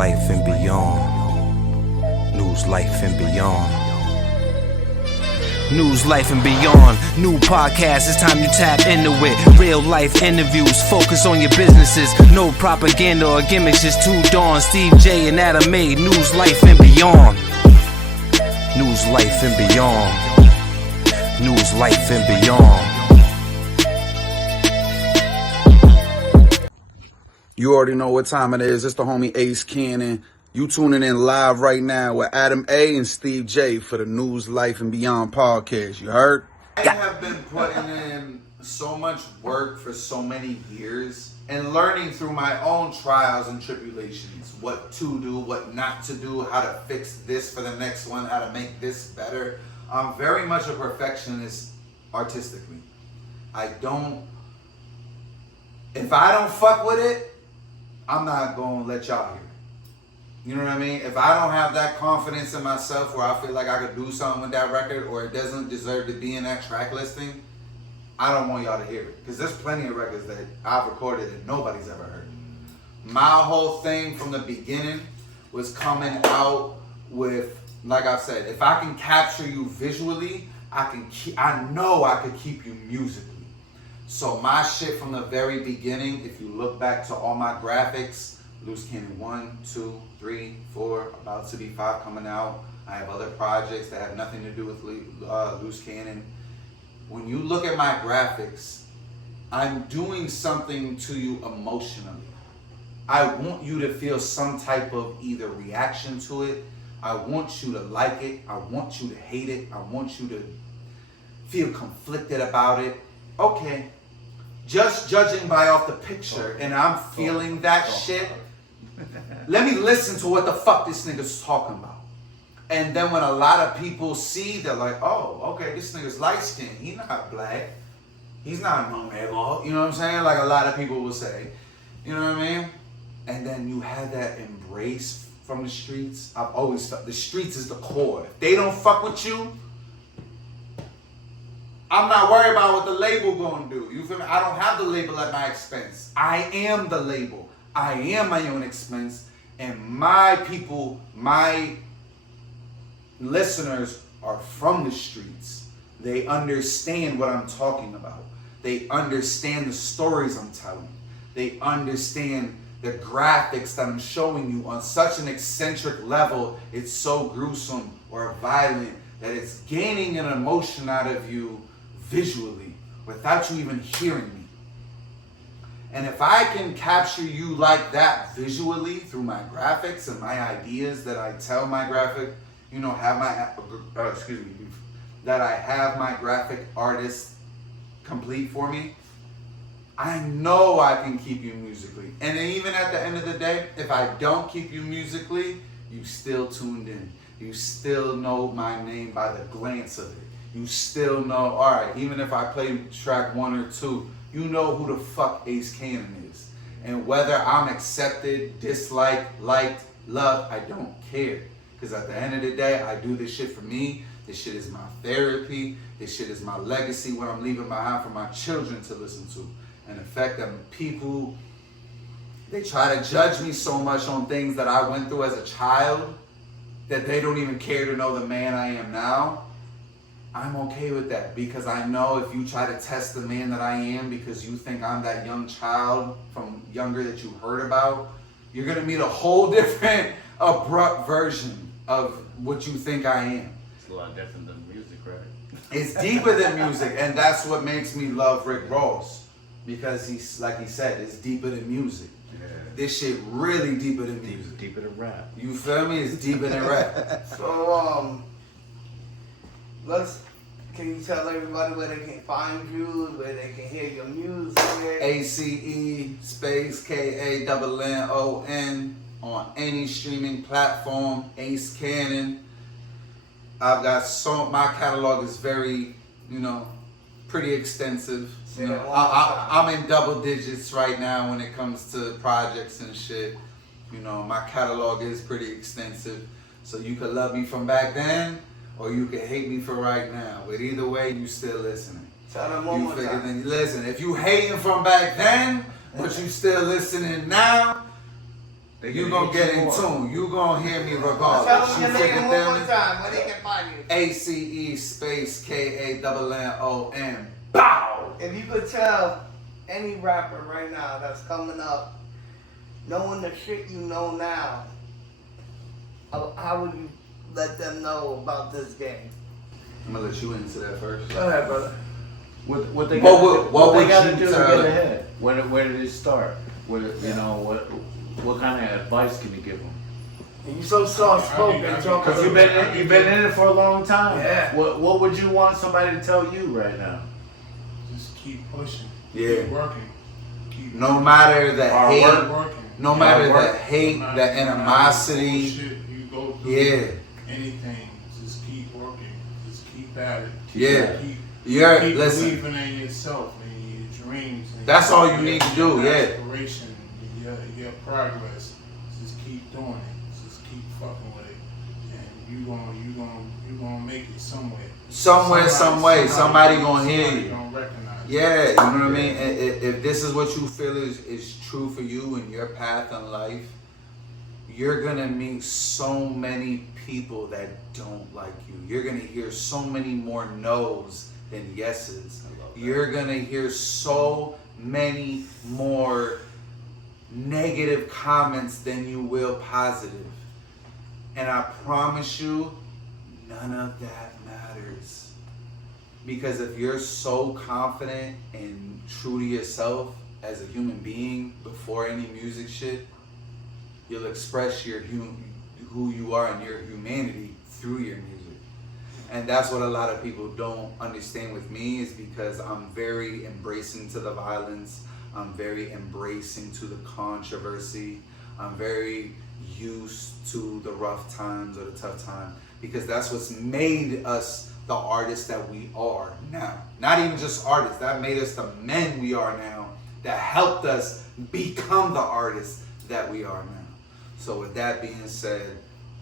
life and beyond. News, life and beyond. News, life and beyond. New podcast, it's time you tap into it. Real life interviews, focus on your businesses. No propaganda or gimmicks, just two dawns. Steve J and Adam A. News, life and beyond. News, life and beyond. News, life and beyond. You already know what time it is. It's the homie Ace Kannon. You tuning in live right now with Adam A. and Steve J for the News, Life, and Beyond podcast. You heard? I have been putting in so much work for so many years and learning through my own trials and tribulations what to do, what not to do, how to fix this for the next one, how to make this better. I'm very much a perfectionist artistically. If I don't fuck with it, I'm not going to let y'all hear it. You know what I mean? If I don't have that confidence in myself where I feel like I could do something with that record or it doesn't deserve to be in that track listing, I don't want y'all to hear it. Because there's plenty of records that I've recorded that nobody's ever heard. My whole thing from the beginning was coming out with, like I said, if I can capture you visually, I know I could keep you musically. So my shit from the very beginning, if you look back to all my graphics, Loose Cannon 1, 2, 3, 4, about to be 5 coming out. I have other projects that have nothing to do with Loose Cannon. When you look at my graphics, I'm doing something to you emotionally. I want you to feel some type of either reaction to it. I want you to like it. I want you to hate it. I want you to feel conflicted about it. Okay. Just judging by off the picture and I'm feeling that shit, let me listen to what the fuck this nigga's talking about. And then when a lot of people see, they're like, oh, okay, this nigga's light skinned. He's not black. He's not no nigga. You know what I'm saying? Like a lot of people will say. You know what I mean? And then you have that embrace from the streets. I've always felt the streets is the core. If they don't fuck with you, I'm not worried about what the label gonna do. You feel me? I don't have the label at my expense. I am the label. I am my own expense. And my people, my listeners are from the streets. They understand what I'm talking about. They understand the stories I'm telling. They understand the graphics that I'm showing you on such an eccentric level. It's so gruesome or violent that it's gaining an emotion out of you visually without you even hearing me. And if I can capture you like that visually through my graphics and my ideas that I tell my graphic, that I have my graphic artist complete for me, I know I can keep you musically. And then even at the end of the day, if I don't keep you musically, you still tuned in. You still know my name by the glance of it. You still know, all right, even if I play track 1 or 2, you know who the fuck Ace Kannon is. And whether I'm accepted, disliked, liked, loved, I don't care. Because at the end of the day, I do this shit for me. This shit is my therapy. This shit is my legacy, what I'm leaving behind for my children to listen to. And the fact that people, they try to judge me so much on things that I went through as a child that they don't even care to know the man I am now. I'm okay with that because I know if you try to test the man that I am because you think I'm that young child from younger that you heard about, you're going to meet a whole different abrupt version of what you think I am. It's a lot different than music, right? It's deeper than music, and that's what makes me love Rick Ross because he's, like he said, it's deeper than music. Yeah. This shit really deeper than music. Deeper than rap. You feel me? It's deeper than rap. So, can you tell everybody where they can find you, where they can hear your music? ACE space KANNON on any streaming platform. Ace Kannon. I've got my catalog is very, pretty extensive. I'm in double digits right now when it comes to projects and shit. My catalog is pretty extensive. So you could love me from back then, or you can hate me for right now. But either way, you still listening. Tell them one more time. Listen, if you hating from back then, but you still listening now, You gonna get in tune. You gonna hear me Tell regardless. them You your name freaking one more feeling? time where they can find you. ACE space KANNON. Bow. If you could tell any rapper right now that's coming up, knowing the shit you know now, how would you let them know about this game? I'm gonna let you into that first. Go ahead, brother. What they What would gotta you do to tell get them? ahead? Where did it start? You know, what kind of advice can you give them? And you so soft spoken, Because you've been in it for a long time. Yeah. What would you want somebody to tell you right now? Just keep pushing. Yeah. Keep working. Keep No matter the Hard hate, work. working. no matter the work. hate, No the matter animosity. bullshit you go through. Yeah. Anything. Just keep working. Just keep at it. Yeah. Keep Listen. believing in yourself and your dreams. And That's your- all you need to do, your yeah. Aspiration, your progress. Just keep doing it. Just keep fucking with it, and you gonna make it somewhere. Somewhere, some way, somebody gonna hear you. Gonna recognize Yeah, you know what I mean? If this is what you feel is true for you and your path in life, you're gonna meet so many people that don't like you. You're gonna hear so many more no's than yeses. You're gonna hear so many more negative comments than you will positive. And I promise you, none of that matters. Because if you're so confident and true to yourself as a human being before any music shit, you'll express who you are and your humanity through your music. And that's what a lot of people don't understand with me, is because I'm very embracing to the violence. I'm very embracing to the controversy. I'm very used to the rough times or the tough time, because that's what's made us the artists that we are now. Not even just artists, that made us the men we are now, that helped us become the artists that we are now. So with that being said,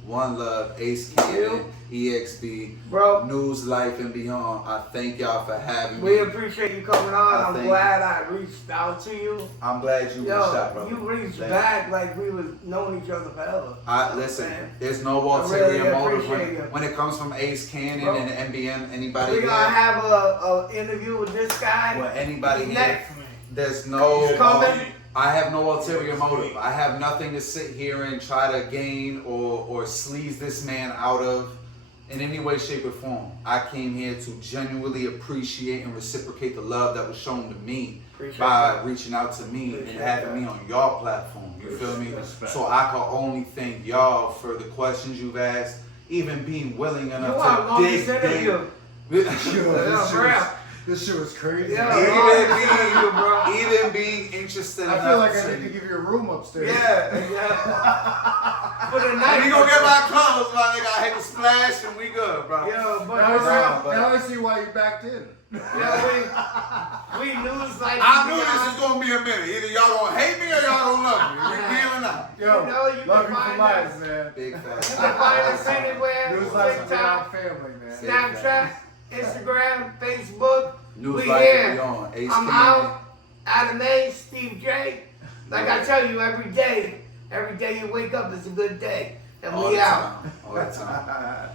one love, Ace Kannon, EXB, Bro. News, Life, and Beyond. I thank y'all for having We me. appreciate you coming on. I'm thank glad I reached out to you. I'm glad you reached out, bro. You reached Thank back like we was knowing each other forever. Listen, Man. there's no I really ulterior motive appreciate you. when it comes from Ace Kannon Bro. and MBM. Anybody We're here? gonna have a interview with this guy. Well, anybody He's here? next. There's no. He's coming. I have no ulterior motive. I have nothing to sit here and try to gain or sleaze this man out of in any way, shape, or form. I came here to genuinely appreciate and reciprocate the love that was shown to me Appreciate by that. reaching out to me and Appreciate having that. me on your platform. You feel me? Respect. So I can only thank y'all for the questions you've asked, even being willing You enough are to long dig this interview. deep. This shit was crazy. Yeah, Even being interested I enough feel like I to- need to give you a room upstairs. yeah. For the When night. you gonna get my clothes, my nigga? I hit the splash and we good, bro. Yo, but Now, bro, now I see why you backed in. we news like I knew this was gonna be a minute. Either y'all gonna hate me or y'all gonna love me. We feeling out. Yo, You know, you love can you for find life, us. man. Big facts. You can find us anywhere. News Life and TikTok, Beyond family, man. Snapchat, Instagram, Facebook. News We Life here. and Beyond. Ace I'm Kannon. out. Adam A, Steve J. Like I tell you every day you wake up is a good day. And All we the out. time. All the time.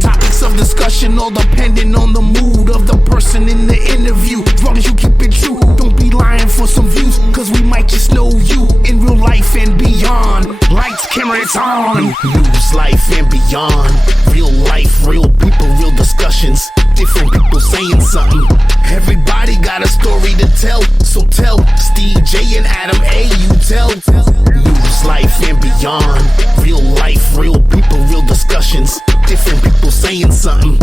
Topics of discussion all depending on the mood of the person in the interview. As long as you keep it true, don't be lying for some views, cause we might just know you in real life and beyond. Lights, camera, it's on. News, life, and beyond. Real life, real people, real discussions. Different people saying something. Everybody got a story to tell, so tell Steve J and Adam A, you tell. News, life, and beyond. Real life, real people, real discussions. Different people saying something.